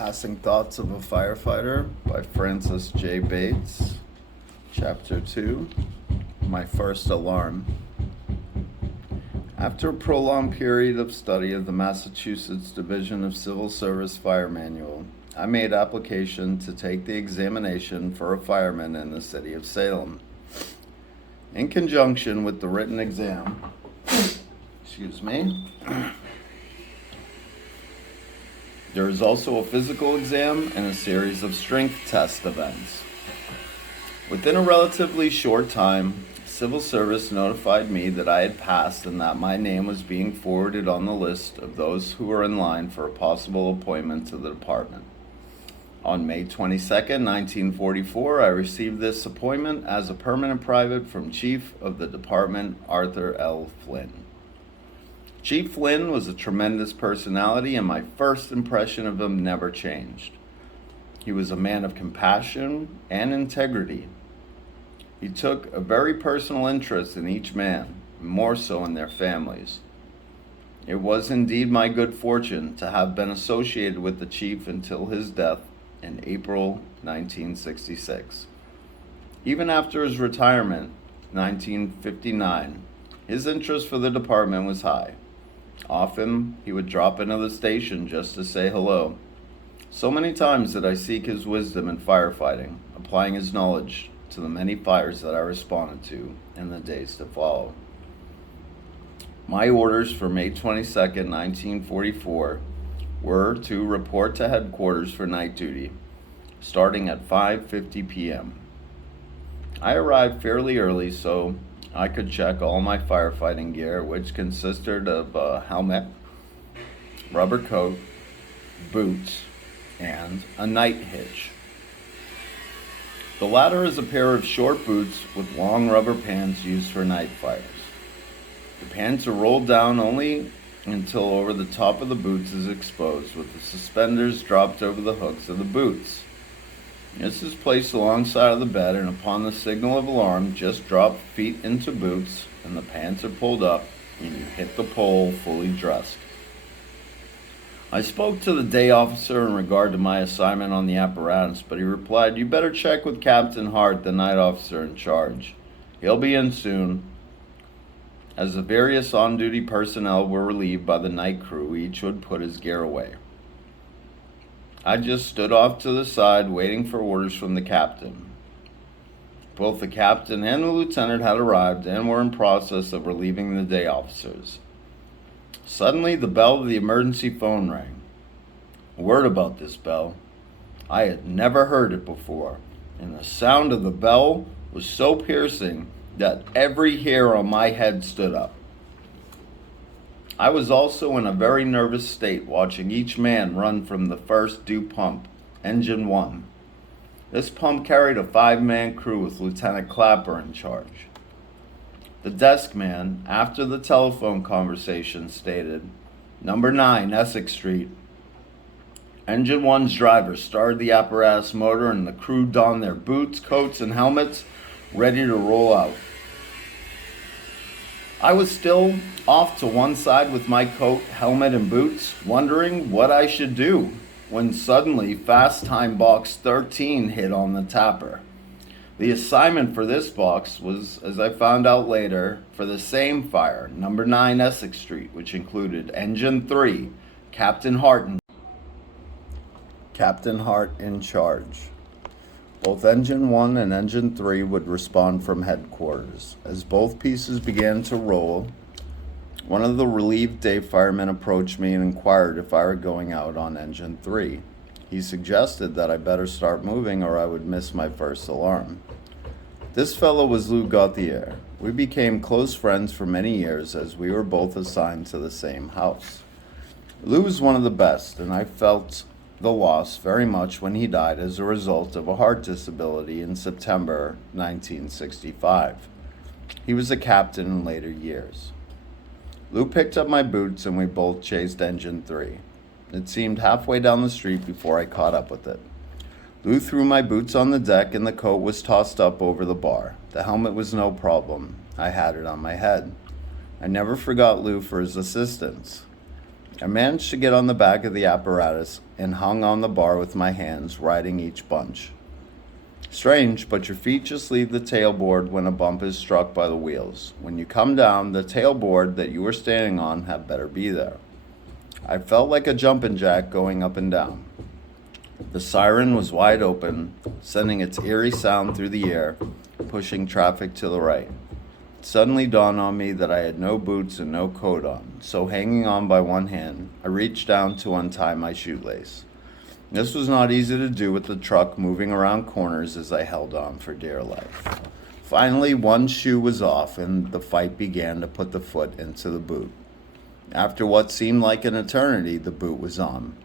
Passing Thoughts of a Firefighter by F.J.Bates. Chapter 2, My First Alarm. After a prolonged period of study of the Massachusetts Division of Civil Service Fire Manual, I made application to take the examination for a fireman in the city of Salem. In conjunction with the written exam, there is also a physical exam and a series of strength test events. Within a relatively short time, Civil Service notified me that I had passed and that my name was being forwarded on the list of those who were in line for a possible appointment to the department. On May 22nd, 1944, I received this appointment as a permanent private from Chief of the Department, Arthur L. Flynn. Chief Flynn was a tremendous personality, and my first impression of him never changed. He was a man of compassion and integrity. He took a very personal interest in each man, more so in their families. It was indeed my good fortune to have been associated with the chief until his death in April 1966. Even after his retirement, 1959, his interest for the department was high. Often, he would drop into the station just to say hello. So many times did I seek his wisdom in firefighting, applying his knowledge to the many fires that I responded to in the days to follow. My orders for May 22nd, 1944 were to report to headquarters for night duty, starting at 5:50 p.m. I arrived fairly early so I could check all my firefighting gear, which consisted of a helmet, rubber coat, boots, and a night hitch. The latter is a pair of short boots with long rubber pants used for night fires. The pants are rolled down only until over the top of the boots is exposed, with the suspenders dropped over the hooks of the boots. This is placed alongside of the bed, and upon the signal of alarm, just drop feet into boots, and the pants are pulled up, and you hit the pole fully dressed. I spoke to the day officer in regard to my assignment on the apparatus, but he replied, "You better check with Captain Hart, the night officer in charge. He'll be in soon." As the various on-duty personnel were relieved by the night crew, each would put his gear away. I just stood off to the side waiting for orders from the captain. Both the captain and the lieutenant had arrived and were in process of relieving the day officers. Suddenly, the bell of the emergency phone rang. A word about this bell. I had never heard it before, and the sound of the bell was so piercing that every hair on my head stood up. I was also in a very nervous state, watching each man run from the first due pump, engine 1. This pump carried a 5-man crew with Lieutenant Clapper in charge. The desk man, after the telephone conversation, stated, "Number 9, Essex Street." Engine 1's driver started the apparatus motor, and the crew donned their boots, coats, and helmets, ready to roll out. I was still off to one side with my coat, helmet, and boots, wondering what I should do, when suddenly Fast Time Box 13 hit on the tapper. The assignment for this box was, as I found out later, for the same fire, number 9 Essex Street, which included Engine 3, Captain Hart in charge. Both Engine 1 and Engine 3 would respond from headquarters. As both pieces began to roll, one of the relieved day firemen approached me and inquired if I were going out on Engine 3. He suggested that I better start moving or I would miss my first alarm. This fellow was Lou Gauthier. We became close friends for many years as we were both assigned to the same house. Lou was one of the best, and I felt the loss very much when he died as a result of a heart disability in September 1965. He was a captain in later years. Lou picked up my boots and we both chased Engine 3. It seemed halfway down the street before I caught up with it. Lou threw my boots on the deck and the coat was tossed up over the bar. The helmet was no problem. I had it on my head. I never forgot Lou for his assistance. I managed to get on the back of the apparatus and hung on the bar with my hands, riding each bunch. Strange, but your feet just leave the tailboard when a bump is struck by the wheels. When you come down, the tailboard that you were standing on had better be there. I felt like a jumping jack going up and down. The siren was wide open, sending its eerie sound through the air, pushing traffic to the right. It suddenly dawned on me that I had no boots and no coat on, so hanging on by one hand, I reached down to untie my shoelace. This was not easy to do with the truck moving around corners as I held on for dear life. Finally, one shoe was off and the fight began to put the foot into the boot. After what seemed like an eternity, the boot was on.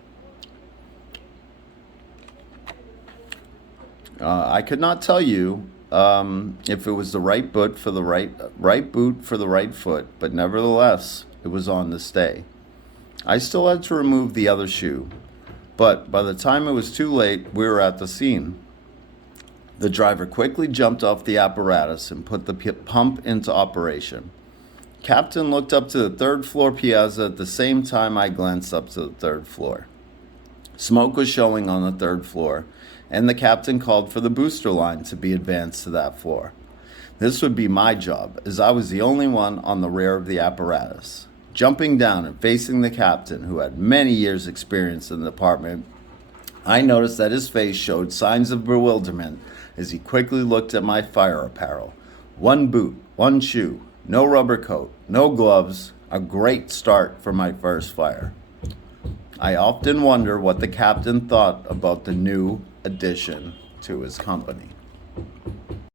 I could not tell you if it was the right boot for the right boot for the right foot, but nevertheless, it was on this day. I still had to remove the other shoe, but by the time it was too late, we were at the scene. The driver quickly jumped off the apparatus and put the pump into operation. Captain looked up to the third floor piazza at the same time I glanced up to the third floor. Smoke was showing on the third floor, and the captain called for the booster line to be advanced to that floor. This would be my job, as I was the only one on the rear of the apparatus. Jumping down and facing the captain, who had many years' experience in the department, I noticed that his face showed signs of bewilderment as he quickly looked at my fire apparel. One boot, one shoe, no rubber coat, no gloves, a great start for my first fire. I often wonder what the captain thought about the new addition to his company.